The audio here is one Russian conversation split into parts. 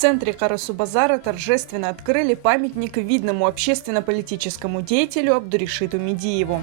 центре Карасу-Базара торжественно открыли памятник видному общественно-политическому деятелю Абдуришиту Медиеву.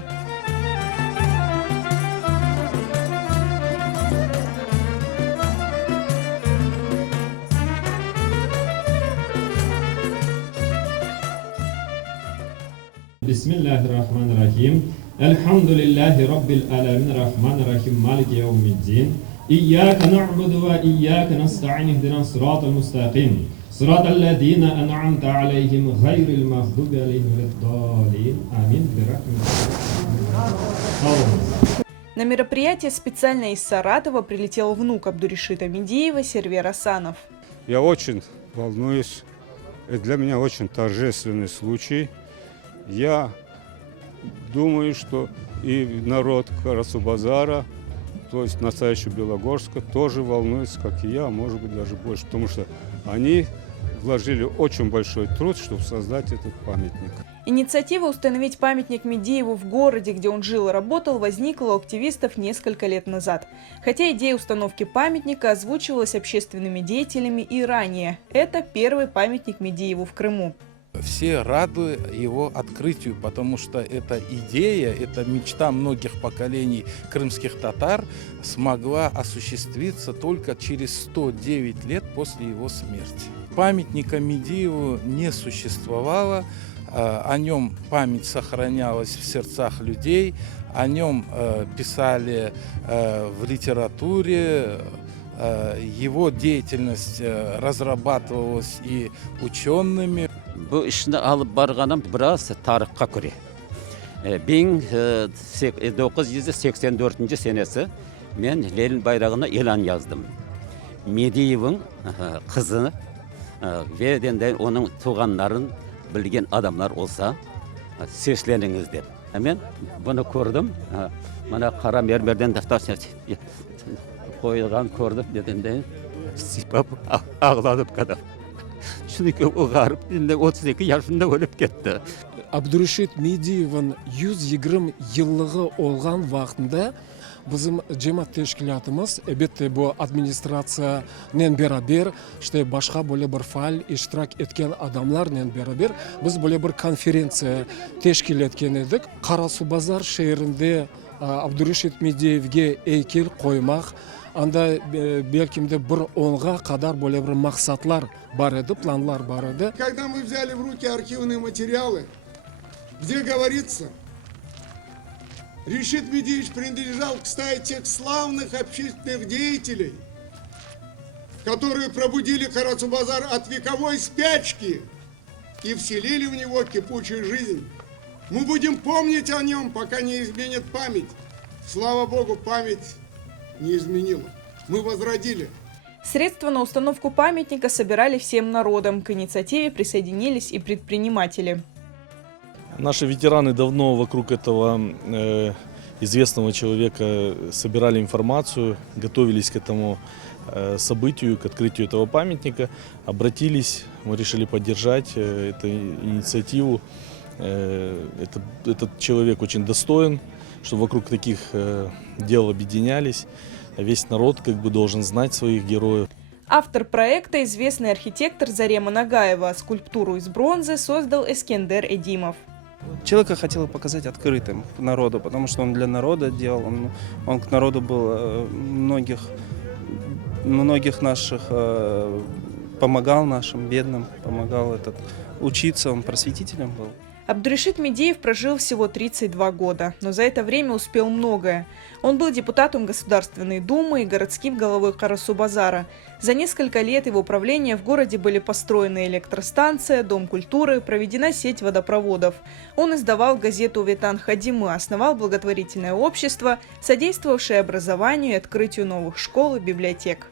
Бисмиллахир-рахманир-рахим. Альхамдулиллахи раббил аламин рахманир-рахим малики яумиддин. Ияка на'буду ва ияка наста'ин ихдина сиратал мустақим. Сиратал лазина ан'амта алейхим гайрил магдуби алейхим валяддаллин. Амин. На мероприятие специально из Саратова прилетел внук Абдуришита Медиева Сервер Асанов. Я очень волнуюсь. Это для меня очень торжественный случай. Я думаю, что и народ Карасу-Базара, то есть настоящего Белогорска, тоже волнуется, как и я, а может быть даже больше, потому что они вложили очень большой труд, чтобы создать этот памятник. Инициатива установить памятник Медиеву в городе, где он жил и работал, возникла у активистов несколько лет назад. Хотя идея установки памятника озвучивалась общественными деятелями и ранее. Это первый памятник Медиеву в Крыму. Все рады его открытию, потому что эта идея, эта мечта многих поколений крымских татар смогла осуществиться только через 109 лет после его смерти. Памятника Медиеву не существовало, о нем память сохранялась в сердцах людей, о нем писали в литературе, его деятельность разрабатывалась и учеными. Bu işini alıp barğanım biraz tarixqa göre. 1984 senesi men Lenin bayrağına elan yazdım. Mediyev'in kızı ve de onun tuğanların bilgen adamlar olsa sesleniniz dep. Men bunu gördüm. Mana kara mermerden daftar koyulgan gördüm dedimde sipap ağladım kadar. Çünkü o garip 32 yaşında ölüp gitti. Абдуришит Медиев'in 120 yıllığı olgan vaxtında bizim cemaat teşkilatımız, elbette bu administrasiyanen beraber, işte başka böyle bir faal iştirak etken adamlarla beraber biz böyle bir konferansiya teşkil etken edik. Karasubazar şehrinde Abdurишит Медиев'ge heykel koymak, анда belki de bir 10'a kadar böyle bir maksatlar var idi, planlar var idi. Когда мы взяли в руки архивные материалы, где говорится, Решит Медиевич принадлежал к стае тех славных общественных деятелей, которые пробудили Карасу-Базар от вековой спячки и вселили в него кипучую жизнь. Мы будем помнить о нем, пока не изменит память. Слава Богу, память не изменила. Мы возродили. Средства на установку памятника собирали всем народом. К инициативе присоединились и предприниматели. Наши ветераны давно вокруг этого известного человека собирали информацию, готовились к этому событию, к открытию этого памятника. Обратились, мы решили поддержать эту инициативу. Этот человек очень достоин, чтобы вокруг таких дел объединялись. Весь народ должен знать своих героев. Автор проекта – известный архитектор Зарема Нагаева. Скульптуру из бронзы создал Эскендер Эдимов. Человека хотел показать открытым народу, потому что он для народа делал. Он к народу был многих наших помогал, нашим бедным, помогал учиться, он просветителем был. Абдуришит Медиев прожил всего 32 года, но за это время успел многое. Он был депутатом Государственной Думы и городским головой Карасу-Базара. За несколько лет его правления в городе были построены электростанция, дом культуры, проведена сеть водопроводов. Он издавал газету «Ветан Хадимы», основал благотворительное общество, содействовавшее образованию и открытию новых школ и библиотек.